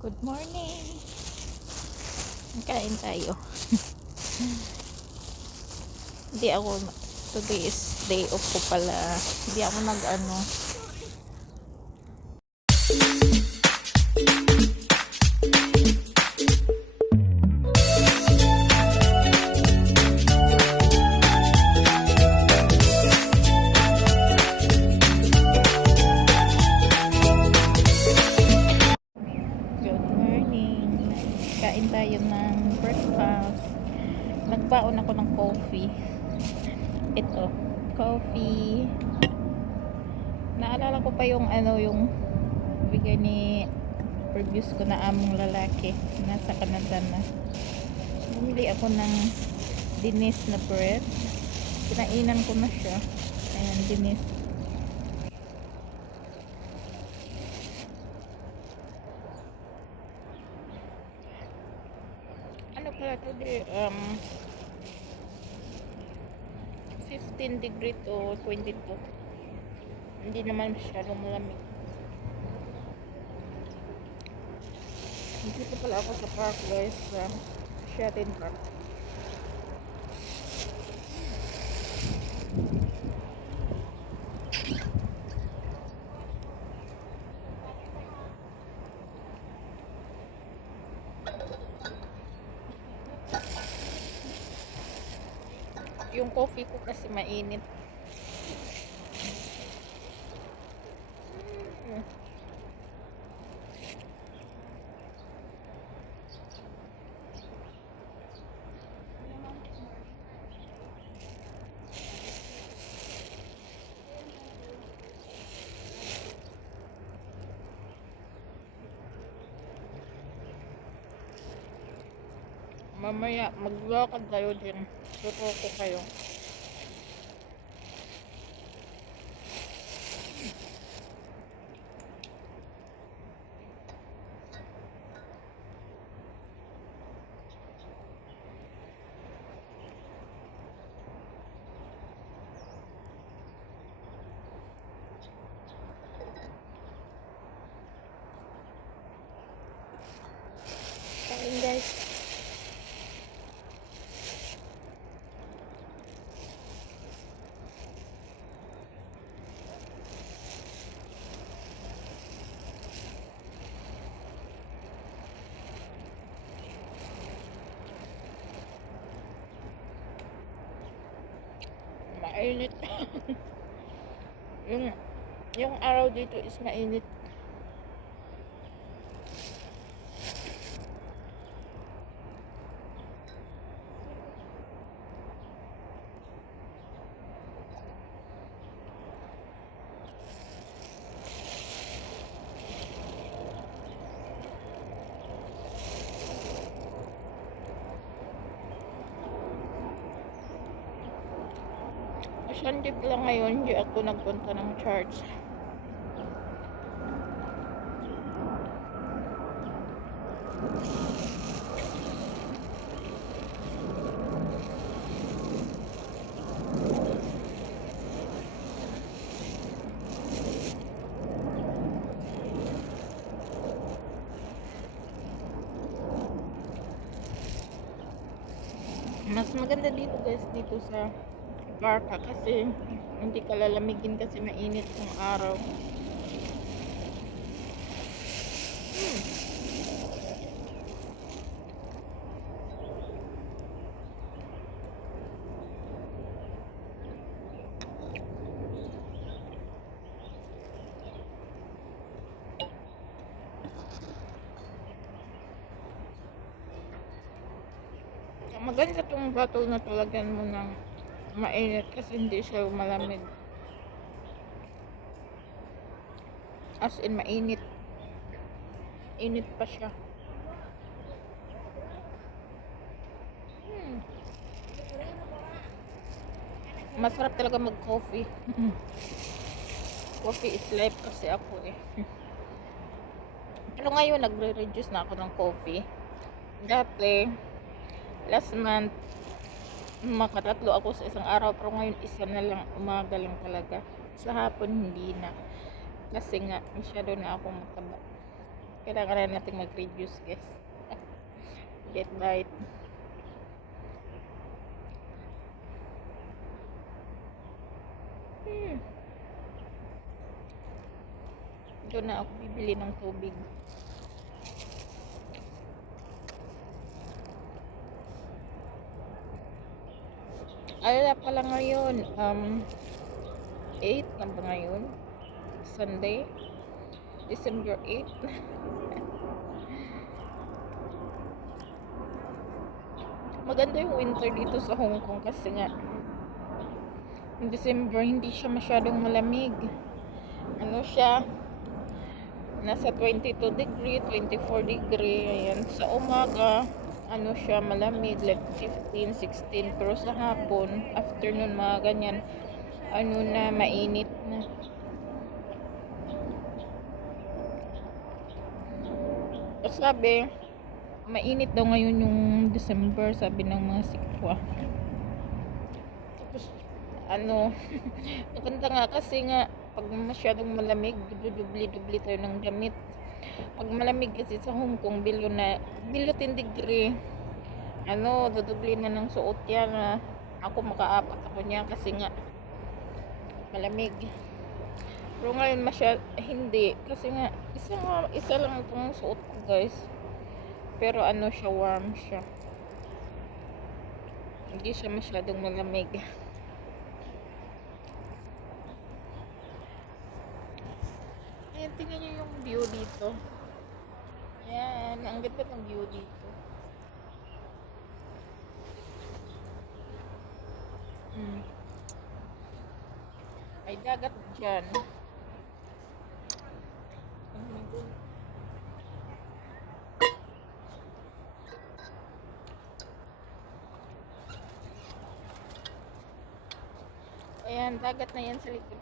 Good morning. Kain tayo. Hindi ako, today is day off ko pala. Hindi ako nag-ano. Good morning. Kain tayo ng breakfast. Nagbaon ako ng coffee. Ito, coffee. Naalala ko pa yung yung bigay ni previous ko na among lalaki. Nasa Canada na. Bumili ako ng dinis na bread. Kinainan ko na siya. Ayan, dinis. Ano pala today? 15 degree to 22. Hindi naman masyadong malamig. Dito pala ako sa park, guys. Sheraton Park. Yung coffee ko kasi mainit. Mamaya maglakad tayo din. Turo ko kayo. Kain, guys. Mainit. yung yung araw dito is mainit. Sunday lang ngayon, hindi ako nagpunta ng church. Mas maganda dito, guys, dito sa park kasi hindi ka lalamigin kasi mainit yung araw. Maganda tong bottle na talagan mo ng mainit kasi hindi siya malamig. As in mainit. Init pa siya. Masarap talaga mag-coffee. Coffee is life kasi ako eh. Pero ngayon nagre-reduce na ako ng coffee. Dati, last month, makatatlo ako sa isang araw. Pero ngayon isa na lang, umaga lang talaga. Sa hapon hindi na. Kasi nga, masyado na akong mataba. Kailangan na natin mag-reduce, guys. Get bite. Doon na ako bibili ng tubig. Ala pala ngayon, 8 na ba ngayon? Sunday? December 8. Maganda yung winter dito sa Hong Kong kasi nga in December hindi siya masyadong malamig. Ano siya? Nasa 22 degree, 24 degree. Ayan. Sa umaga, ano siya, malamig, like 15, 16. Pero sa hapon, afternoon, mga ganyan, ano na, mainit na. Sabi, mainit daw ngayon yung December, sabi ng mga sikwa. Tapos, ano, maganda nga kasi nga, pag masyadong malamig, dubli-dubli tayo ng damit. Pag malamig kasi sa Hong Kong, below 10 degree, ano, dudubli na ng suot yan. Ako makaapat ako niya kasi nga, malamig. Pero ngayon hindi. Kasi nga, isa lang itong suot ko, guys. Pero ano siya, warm siya. Hindi siya masyadong malamig. Ayan, tingnan nyo yung view dito. Ayan, ang ganda ng view dito. Ay, dagat dyan. Ayan, dagat na yan sa likod.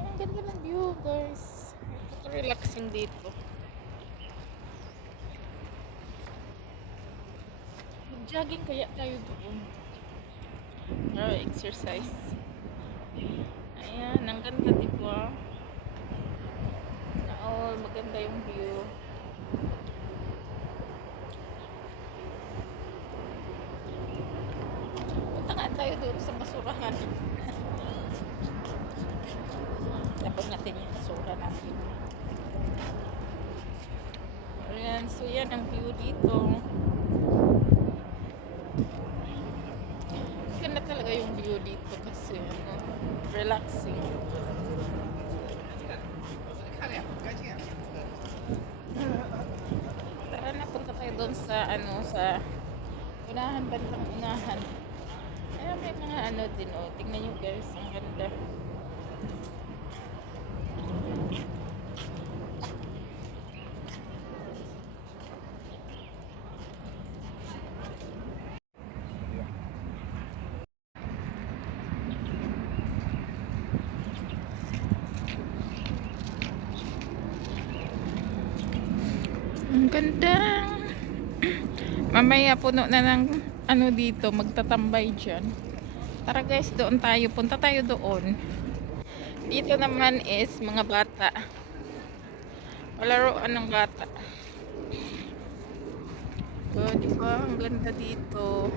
Ang ganda ng view, guys. Relaxing dito. Mag-jogging kaya tayo doon. Exercise. Ayan, ang ganda dito, ah. Maganda yung view. Punta nga tayo doon sa basurahan. Tapos natin yung basura natin. Ayan, so yan ang view dito. Ganda talaga yung view dito kasi relaxing. Tara na, punta tayo doon sa sa unahan, bandang unahan. Ayan, may mga din, tingnan nyo, guys, ang ganda. Ang ganda. Mamaya puno na ng dito, magtatambay dyan. Tara, guys, doon tayo. Punta tayo doon. Dito naman is mga bata. Palaruan ng bata. Diba? Ang ganda dito.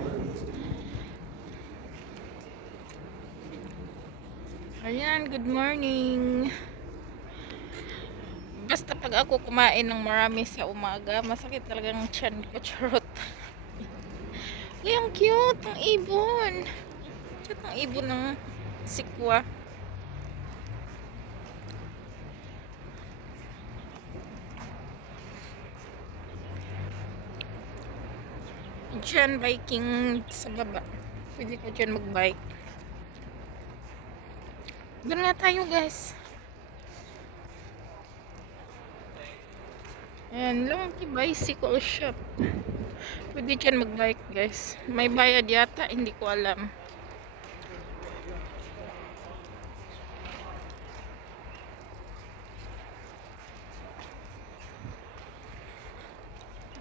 Ayan, good morning. Basta pag ako kumain ng marami sa umaga, masakit talaga ang tiyan ko, charot. Uy, ang cute, ang ibon. Cute ang ibon ng sikwa. Diyan, biking sa baba. Pwede ka dyan mag-bike. Doon nga tayo, guys. Ayan, Lumaki Bicycle Shop. Pwede dyan mag-bike, guys. May bayad yata, hindi ko alam.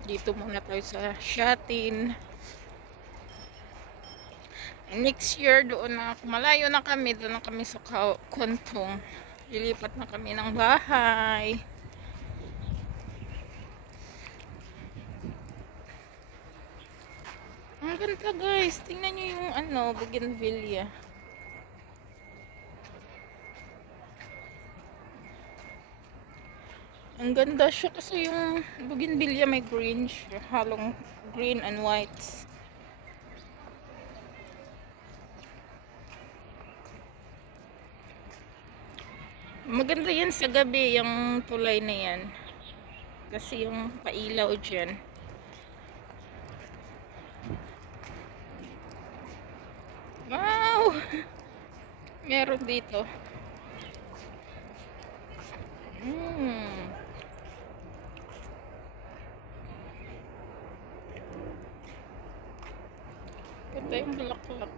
Dito muna tayo sa Shatin. Next year doon na ako. Malayo na kami. Doon na kami sa Kuntong. Lilipat na kami ng bahay. Ang ganda guys. Tingnan nyo yung bougainvillea. Ang ganda siya kasi yung bougainvillea may green siya. Halong green and white. Maganda yan sa gabi, yung tulay na yan. Kasi yung pailaw dyan. Wow! Meron dito. Ganda yung bulaklak.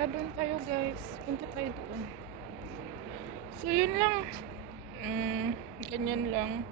Tara doon tayo guys. Punta tayo doon. So yun lang. Ganyan lang.